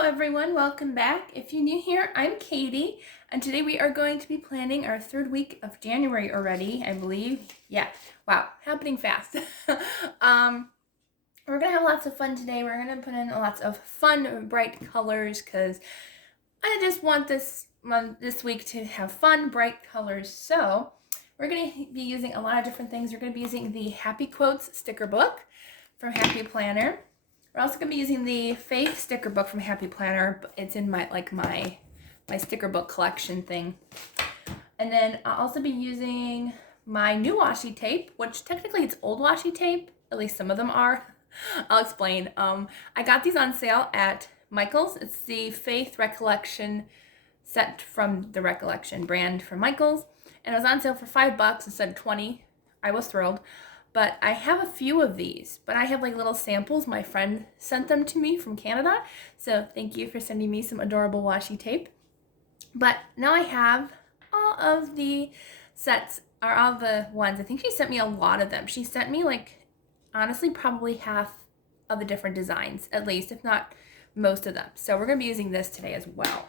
Hello everyone, welcome back. If you're new here, I'm Katie, and today we are going to be planning our third week of January already, I believe. Yeah, wow, happening fast. We're gonna have lots of fun today. We're gonna put in lots of fun, bright colors because I just want this week to have fun, bright colors. So we're gonna be using a lot of different things. We're gonna be using the Happy Quotes sticker book from Happy Planner. We're also going to be using the Faith sticker book from Happy Planner. It's in my sticker book collection thing. And then I'll also be using my new washi tape, which technically it's old washi tape. At least some of them are. I'll explain. I got these on sale at Michael's. It's the Faith Recollection set from the Recollection brand from Michael's. And it was on sale for $5 instead of $20. I was thrilled. But I have a few of these, but I have like little samples. My friend sent them to me from Canada. So thank you for sending me some adorable washi tape. But now I have all of the sets, or all the ones. I think she sent me a lot of them. She sent me like, honestly, probably half of the different designs, at least, if not most of them. So we're gonna be using this today as well.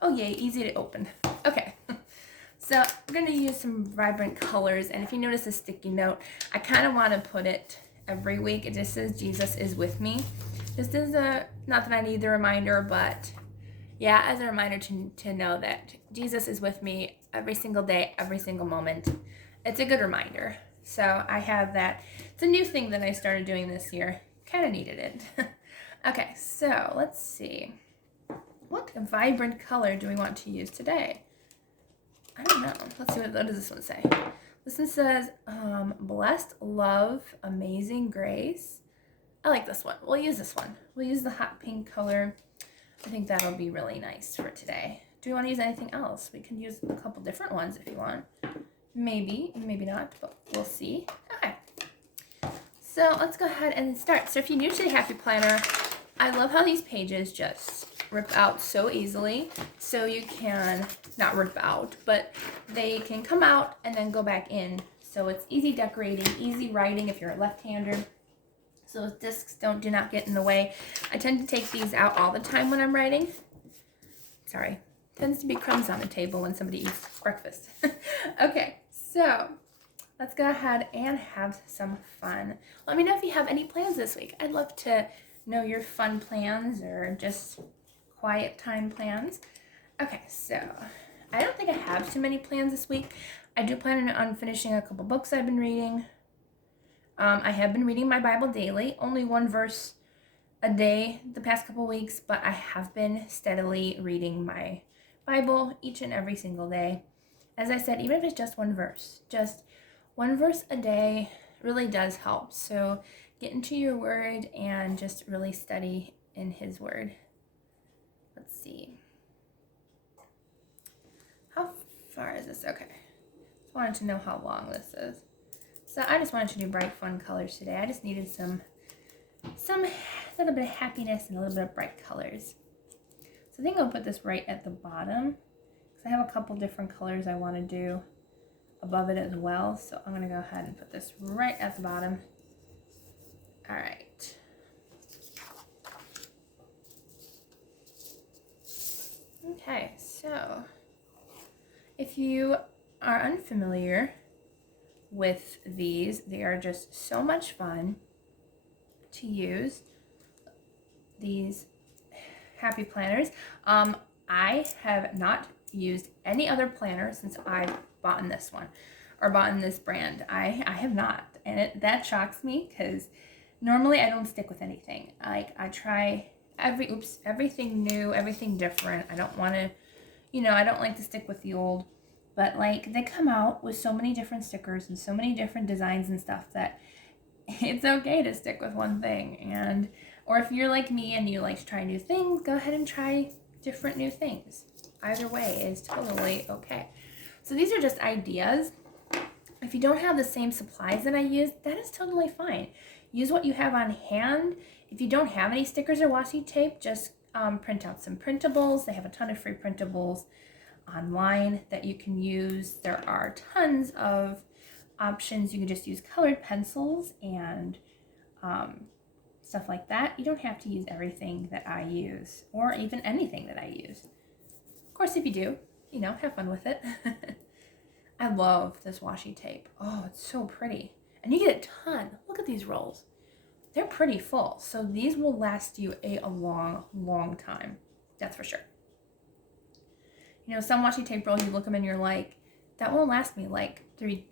Oh yay, easy to open. Okay. So we're going to use some vibrant colors, and if you notice a sticky note, I kind of want to put it every week. It just says Jesus is with me. This is not that I need the reminder, but yeah, as a reminder to know that Jesus is with me every single day, every single moment. It's a good reminder. So I have that. It's a new thing that I started doing this year. Kind of needed it. Okay, so let's see. What vibrant color do we want to use today? I don't know. Let's see, what does this one say? This one says, blessed love, amazing grace. I like this one. We'll use this one. We'll use the hot pink color. I think that'll be really nice for today. Do we want to use anything else? We can use a couple different ones if you want. Maybe, maybe not, but we'll see. Okay. So let's go ahead and start. So if you're new to the Happy Planner, I love how these pages just rip out so easily. So you can, not rip out, but they can come out and then go back in. So it's easy decorating, easy writing if you're a left-hander. So those discs do not get in the way. I tend to take these out all the time when I'm writing. Sorry, tends to be crumbs on the table when somebody eats breakfast. Okay, so let's go ahead and have some fun. Let me know if you have any plans this week. I'd love to know your fun plans or just quiet time plans. Okay, so I don't think I have too many plans this week. I do plan on finishing a couple books I've been reading. I have been reading my Bible daily, only one verse a day the past couple weeks, but I have been steadily reading my Bible each and every single day. As I said, even if it's just one verse a day really does help. So get into your word and just really study in His word. Let's see. How far is this? Okay. Just wanted to know how long this is. So I just wanted to do bright, fun colors today. I just needed some little bit of happiness and a little bit of bright colors. So I think I'll put this right at the bottom because I have a couple different colors I want to do above it as well. So I'm going to go ahead and put this right at the bottom. All right. Okay, so if you are unfamiliar with these, they are just so much fun to use, these Happy Planners. I have not used any other planner since I've bought this one or bought this brand. I have not, and that shocks me because normally I don't stick with anything. I try everything new, everything different. I don't want to, I don't like to stick with the old, but like they come out with so many different stickers and so many different designs and stuff that it's okay to stick with one thing. Or if you're like me and you like to try new things, go ahead and try different new things. Either way is totally okay. So these are just ideas. If you don't have the same supplies that I use, that is totally fine. Use what you have on hand. If you don't have any stickers or washi tape, just print out some printables. They have a ton of free printables online that you can use. There are tons of options. You can just use colored pencils and stuff like that. You don't have to use everything that I use, or even anything that I use. Of course, if you do, you know, have fun with it. I love this washi tape. Oh, it's so pretty. And you get a ton. Look at these rolls. They're pretty full. So these will last you a long, long time. That's for sure. You know, some washi tape rolls, you look them and you're like, that won't last me like three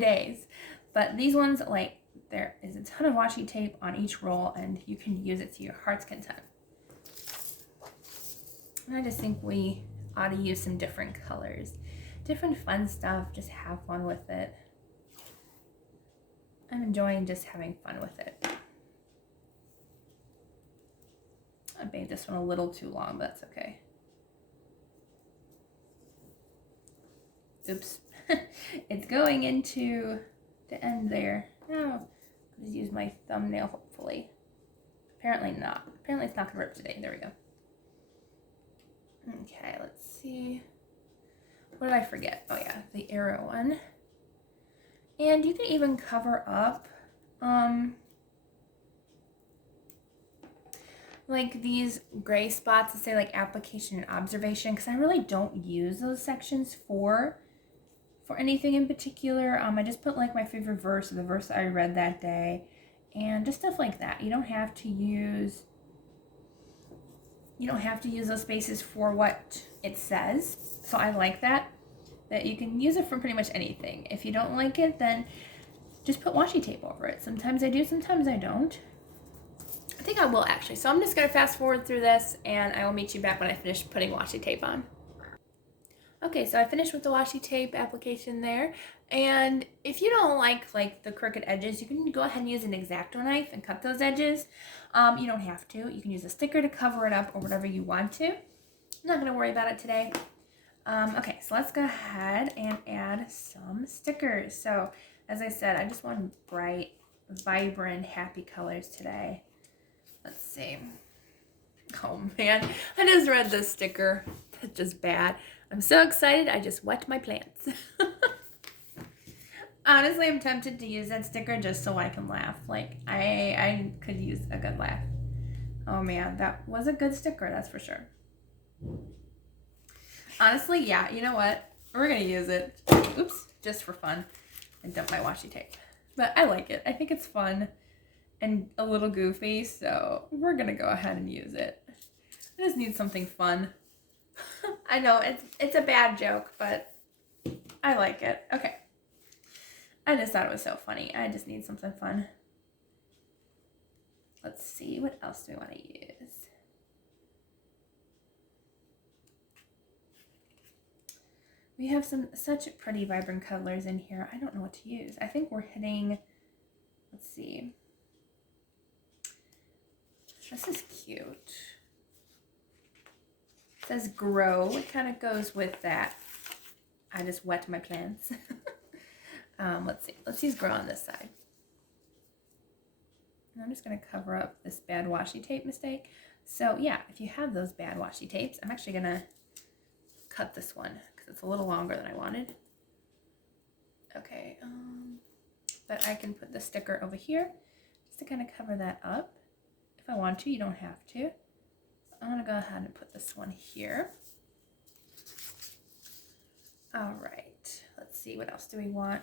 days. But these ones, like, there is a ton of washi tape on each roll and you can use it to your heart's content. And I just think we ought to use some different colors. Different fun stuff, just have fun with it. I'm enjoying just having fun with it. I made this one a little too long, but that's okay. Oops. It's going into the end there. Oh, I'll just use my thumbnail, hopefully. Apparently not. Apparently it's not gonna rip today. There we go. Okay, let's see. What did I forget? Oh yeah, the arrow one. And you can even cover up like these gray spots that say like application and observation, because I really don't use those sections for anything in particular. I just put like my favorite verse or the verse that I read that day and just stuff like that. You don't have to use those spaces for what it says. So I like that you can use it for pretty much anything. If you don't like it, then just put washi tape over it. Sometimes I do, sometimes I don't. I think I will actually. So I'm just going to fast forward through this and I will meet you back when I finish putting washi tape on. Okay, so I finished with the washi tape application there. And if you don't like the crooked edges, you can go ahead and use an X-Acto knife and cut those edges. You don't have to. You can use a sticker to cover it up or whatever you want to. I'm not going to worry about it today. Okay, so let's go ahead and add some stickers. So as I said, I just want bright, vibrant, happy colors today. Let's see. Oh man, I just read this sticker. That's just bad. I'm so excited, I just wet my plants. Honestly, I'm tempted to use that sticker just so I can laugh. Like, I could use a good laugh. Oh man, that was a good sticker, that's for sure. Honestly, yeah, you know what? We're gonna use it. Oops, just for fun. And dump my washi tape. But I like it. I think it's fun and a little goofy, so we're gonna go ahead and use it. I just need something fun. I know, it's a bad joke, but I like it. Okay. I just thought it was so funny. I just need something fun. Let's see, what else do we want to use? We have such pretty vibrant colors in here. I don't know what to use. I think we're hitting, let's see. This is cute. It says grow. It kind of goes with that. I just wet my plants. Let's see. Let's use grow on this side. And I'm just going to cover up this bad washi tape mistake. So yeah, if you have those bad washi tapes, I'm actually going to cut this one because it's a little longer than I wanted. Okay, but I can put the sticker over here just to kind of cover that up. If I want to, you don't have to. I'm going to go ahead and put this one here. All right, let's see, what else do we want?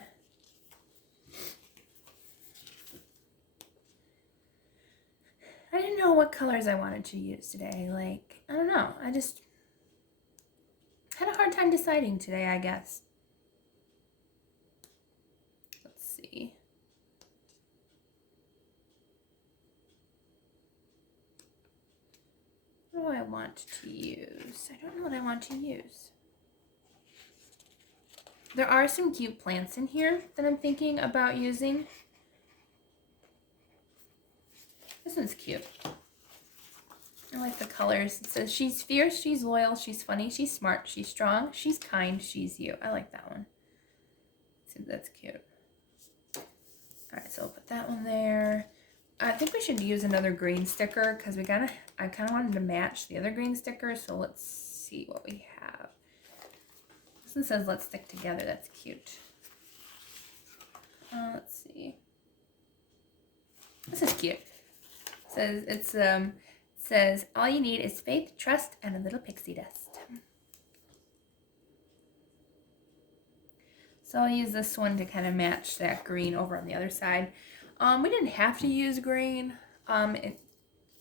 I didn't know what colors I wanted to use today. Like, I don't know. I just had a hard time deciding today, I guess. Let's see. What do I want to use? I don't know what I want to use. There are some cute plants in here that I'm thinking about using. This one's cute. I like the colors. It says she's fierce, she's loyal, she's funny, she's smart, she's strong, she's kind, she's you. I like that one. See, that's cute. Alright, so I'll put that one there. I think we should use another green sticker because I kind of wanted to match the other green sticker. So let's see what we have. This one says let's stick together. That's cute. Let's see. This is cute. Says all you need is faith, trust, and a little pixie dust. So I'll use this one to kind of match that green over on the other side. We didn't have to use green. It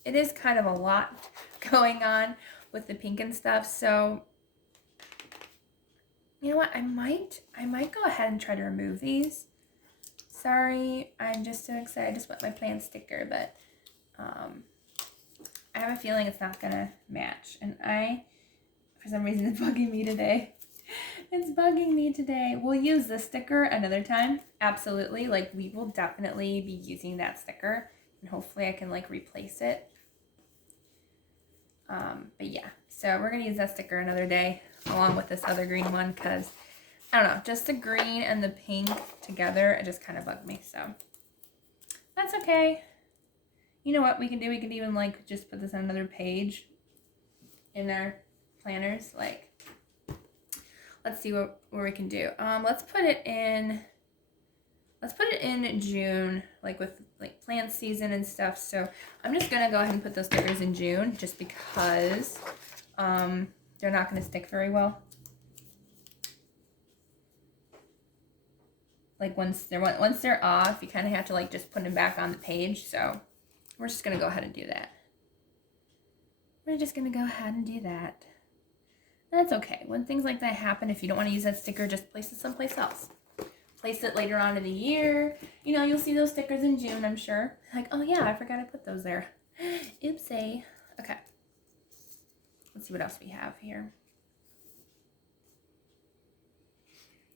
is kind of a lot going on with the pink and stuff. So you know what? I might go ahead and try to remove these. Sorry, I'm just so excited. I just want my plan sticker, but I have a feeling it's not gonna match. And for some reason, it's bugging me today. It's bugging me today. We'll use this sticker another time. Absolutely. Like, we will definitely be using that sticker. And hopefully I can, like, replace it. But yeah. So we're going to use that sticker another day along with this other green one. Because, I don't know. Just the green and the pink together, it just kind of bugged me. So, that's okay. You know what we can do? We can even, like, just put this on another page in our planners. Like, let's see what we can do. Let's put it in June, like with like plant season and stuff. So I'm just gonna go ahead and put those stickers in June just because they're not gonna stick very well. Like once they're off, you kind of have to like just put them back on the page. So we're just gonna go ahead and do that. We're just gonna go ahead and do that. That's okay. When things like that happen, if you don't want to use that sticker, just place it someplace else. Place it later on in the year. You know, you'll see those stickers in June, I'm sure. Like, oh yeah, I forgot I put those there. Oopsie. Okay. Let's see what else we have here.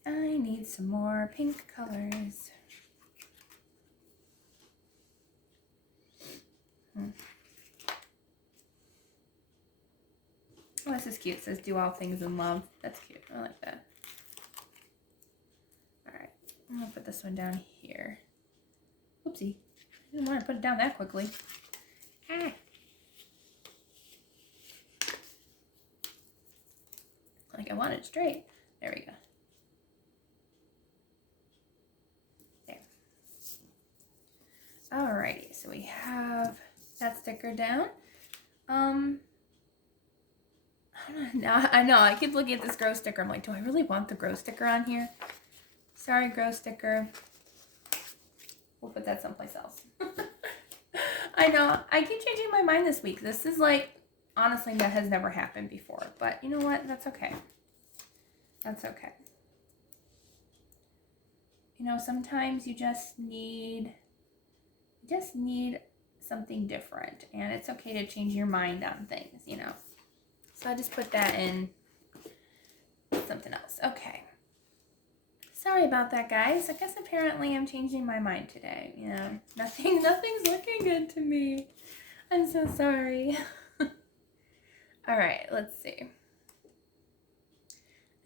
I need some more pink colors. Oh, this is cute. It says do all things in love. That's cute. I like that. Alright. I'm going to put this one down here. Oopsie. I didn't want to put it down that quickly. Ah. Like I want it straight. There we go. There. Alrighty. So we have that sticker down. I know, I keep looking at this grow sticker. I'm like, do I really want the grow sticker on here? Sorry, grow sticker. We'll put that someplace else. I know, I keep changing my mind this week. This is like, honestly, that has never happened before. But you know what? That's okay. That's okay. You know, sometimes you just need something different. And it's okay to change your mind on things, you know. So I just put that in something else. Okay. Sorry about that, guys. I guess apparently I'm changing my mind today. You know, nothing's looking good to me. I'm so sorry. All right, let's see.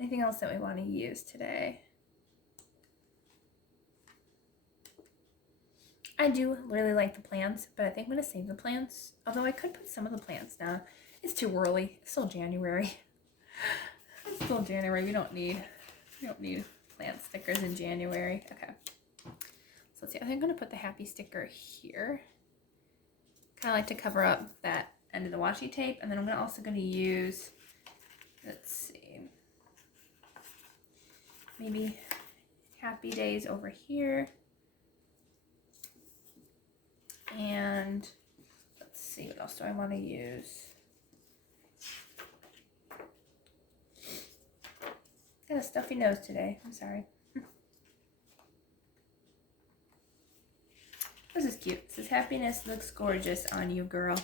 Anything else that we want to use today? I do really like the plants, but I think I'm going to save the plants. Although I could put some of the plants down. It's too early. It's still January. It's still January. We don't need plant stickers in January. Okay. So let's see. I think I'm going to put the happy sticker here. Kind of like to cover up that end of the washi tape. And then I'm also going to use, let's see, maybe happy days over here. And let's see, what else do I want to use? Got a stuffy nose today. I'm sorry. This is cute. It says happiness looks gorgeous on you, girl.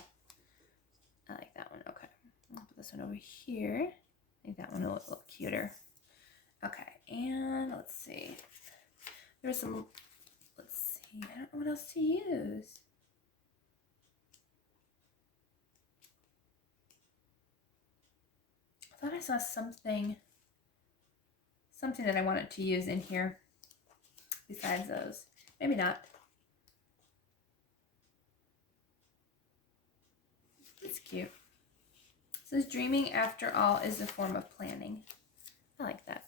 I like that one. Okay. I'll put this one over here. I think that one will look a little cuter. Okay. And let's see. There's some, let's see. I don't know what else to use. I thought I saw something that I wanted to use in here besides those. Maybe not. It's cute. It says dreaming after all is a form of planning. I like that.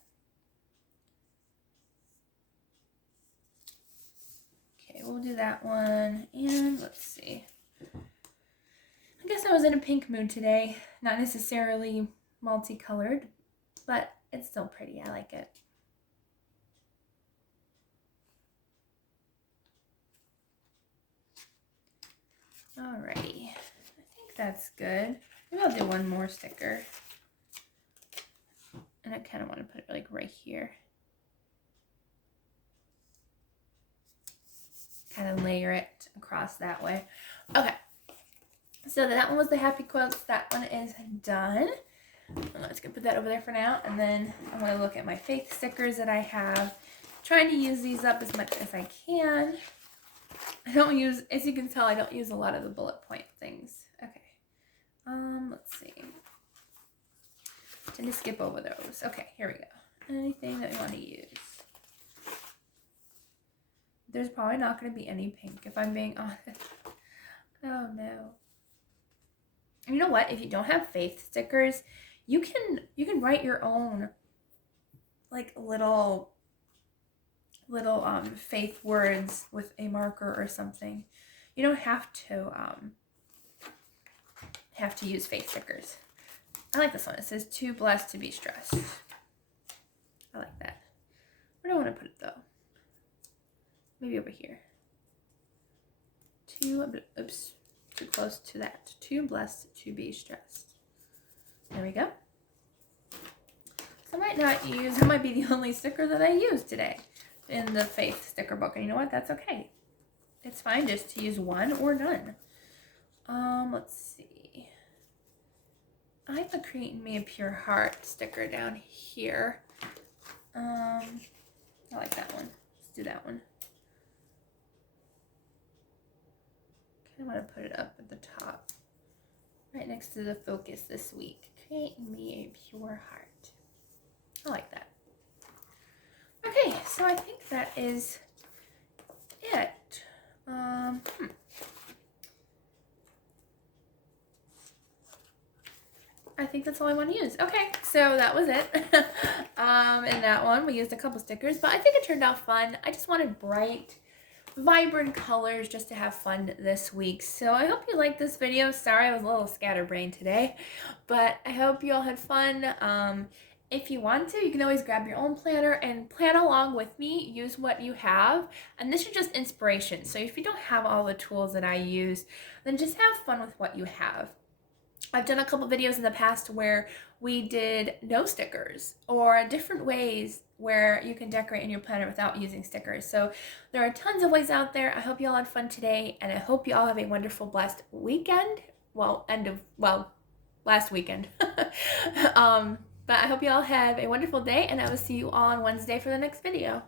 Okay, we'll do that one. And let's see. guess I was in a pink mood today. Not necessarily multicolored, but it's still pretty. I like it. Alrighty. I think that's good. Maybe I'll do one more sticker. And I kind of want to put it like right here. Kind of layer it across that way. Okay. So that one was the happy quotes. That one is done. Let's go put that over there for now. And then I'm going to look at my faith stickers that I have. Trying to use these up as much as I can. I don't use, as you can tell, I don't use a lot of the bullet point things. Okay. Let's see. Tend to skip over those. Okay, here we go. Anything that we want to use. There's probably not going to be any pink if I'm being honest. Oh no. You know what? If you don't have faith stickers, you can write your own like little faith words with a marker or something. You don't have to use faith stickers. I like this one. It says too blessed to be stressed. I like that. Where do I want to put it though? Maybe over here. Oops, too close to that. Too blessed to be stressed. There we go. So I might not use, that might be the only sticker that I use today in the faith sticker book. And you know what? That's okay. It's fine just to use one or none. Let's see. I like the Create Me a Pure Heart sticker down here. I like that one. Let's do that one. I want to put it up at the top, right next to the focus this week. Create me a pure heart. I like that. Okay, so I think that is it. I think that's all I want to use. Okay, so that was it. In that one, we used a couple stickers, but I think it turned out fun. I just wanted bright, vibrant colors just to have fun this week. So I hope you liked this video. Sorry I was a little scatterbrained today, but I hope you all had fun. If you want to, you can always grab your own planner and plan along with me. Use what you have, and this is just inspiration. So if you don't have all the tools that I use, then just have fun with what you have. I've done a couple videos in the past where we did no stickers or different ways where you can decorate in your planner without using stickers. So there are tons of ways out there. I hope you all had fun today, and I hope you all have a wonderful, blessed weekend. Well, last weekend. But I hope you all have a wonderful day, and I will see you all on Wednesday for the next video.